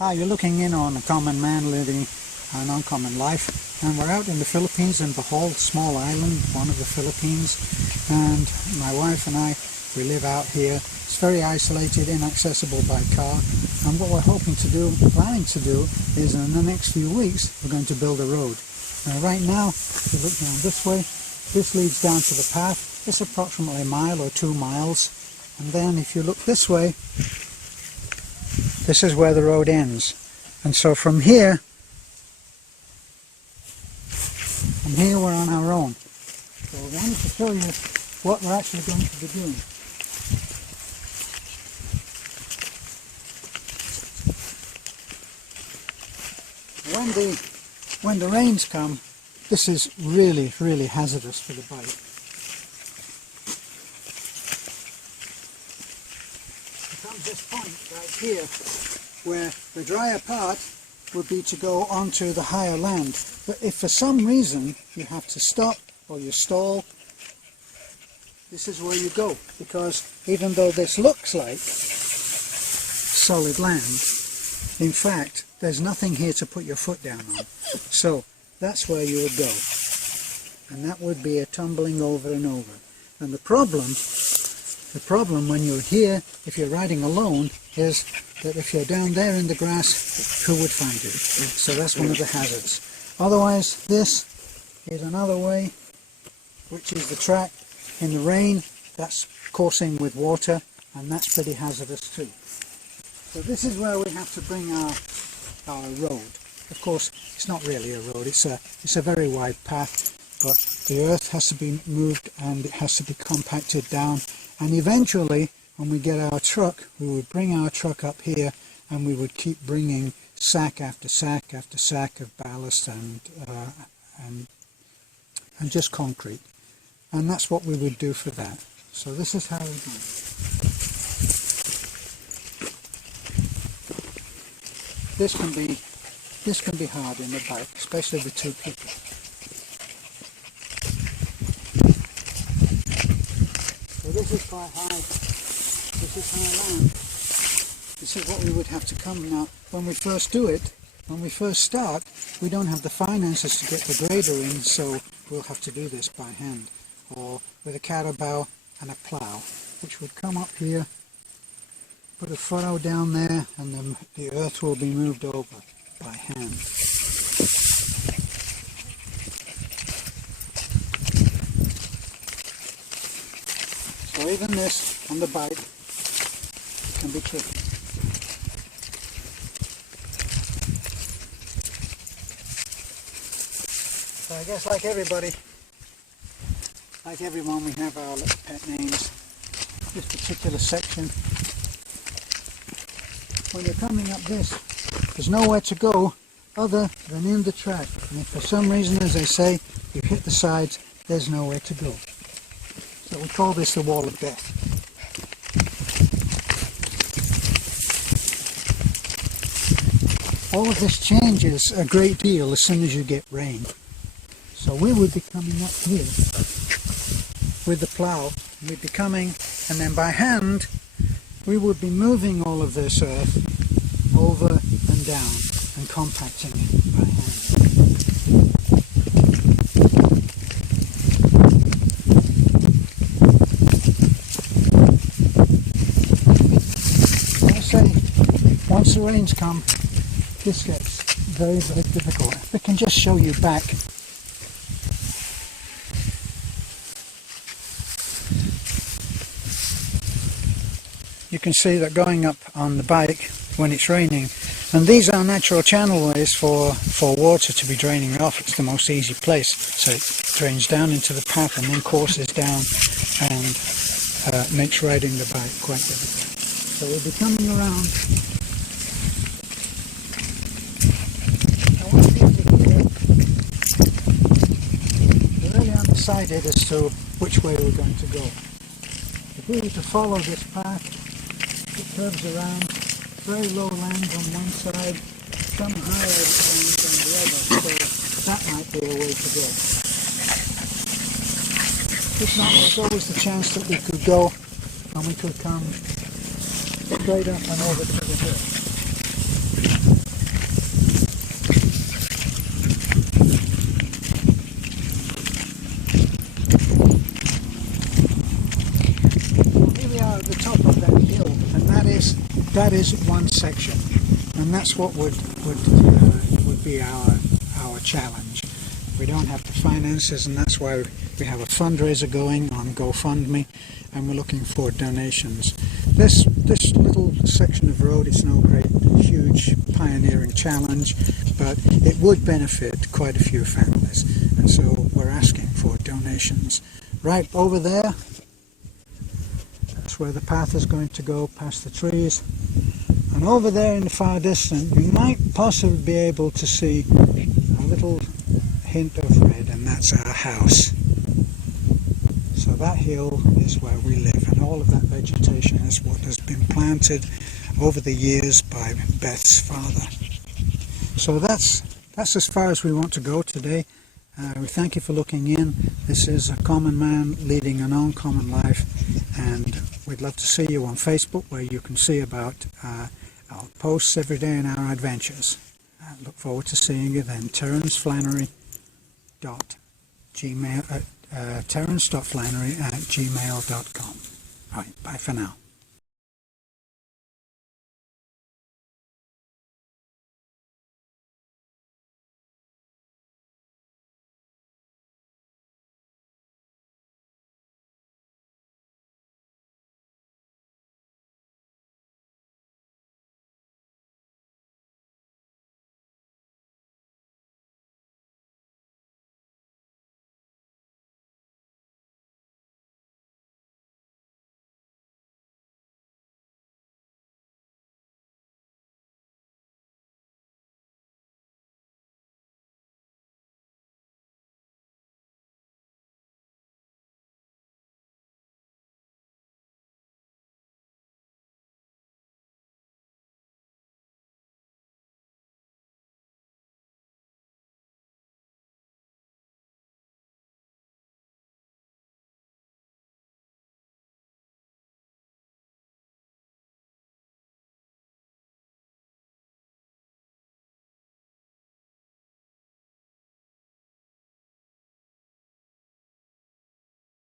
You're looking in on a common man living an uncommon life, and we're out in the Philippines, in Bohol, small island, one of the Philippines, and my wife and I, we live out here. It's very isolated, inaccessible by car, and what we're hoping to do, planning to do, is in the next few weeks we're going to build a road. Now right now, if you look down this way, this leads down to the path. It's approximately a mile or 2 miles, and then if you look this way, this is where the road ends. And so from here we're on our own. So I wanted to show you what we're actually going to be doing. When the rains come, this is really, really hazardous for the bike. It comes this point right here where the drier part would be to go onto the higher land. But if for some reason you have to stop or you stall, this is where you go, because even though this looks like solid land, in fact there's nothing here to put your foot down on. So that's where you would go, and that would be a tumbling over and over. And the problem when you're here, if you're riding alone, is that if you're down there in the grass, who would find you? So that's one of the hazards. Otherwise, this is another way, which is the track. In the rain, that's coursing with water, and that's pretty hazardous too. So this is where we have to bring our road. Of course, it's not really a road, it's a very wide path, but the earth has to be moved and it has to be compacted down, and eventually when we get our truck, we would bring our truck up here and we would keep bringing sack after sack after sack of ballast and just concrete, and that's what we would do for that. So this is how we do it. This can be hard in the bike, especially with 2 people. So this is quite high. This is high land. This is what we would have to come now. When we first do it, when we first start, we don't have the finances to get the grader in, so we'll have to do this by hand, or with a carabao and a plough, which would come up here, put a furrow down there, and then the earth will be moved over by hand. So even this on the bike can be tricky. So I guess like everybody, like everyone, we have our little pet names. This particular section, when you're coming up this, there's nowhere to go other than in the track, and if for some reason, as I say, you hit the sides, there's nowhere to go. So we call this the wall of death. All of this changes a great deal as soon as you get rain. So we would be coming up here with the plough, we'd be coming, and then by hand we would be moving all of this earth over and down and compacting it by hand. As I say, once the rains come, this gets very, very difficult. If we can just show you back. You can see that going up on the bike when it's raining, and these are natural channelways for water to be draining off. It's the most easy place, so it drains down into the path and then courses down and makes riding the bike quite difficult. So we'll be coming around. I want people here, we're really undecided as to which way we're going to go. If we were to follow this path, it curves around, very low land on one side, some higher land on the other, so that might be a way to go. If not, there's always the chance that we could go and we could come straight up and over to the hill. that is one section, and that's what would be our challenge. We don't have the finances, and that's why we have a fundraiser going on GoFundMe, and we're looking for donations. This little section of road is no great, huge, pioneering challenge, but it would benefit quite a few families, and so we're asking for donations. Right over there, that's where the path is going to go, past the trees. And over there in the far distance, you might possibly be able to see a little hint of red, and that's our house. So that hill is where we live, and all of that vegetation is what has been planted over the years by Beth's father. So that's as far as we want to go today. We thank you for looking in. This is a common man leading an uncommon life, and we'd love to see you on Facebook, where you can see about our posts every day and our adventures. Look forward to seeing you then. Terence.Flannery@gmail.com. All right, bye for now.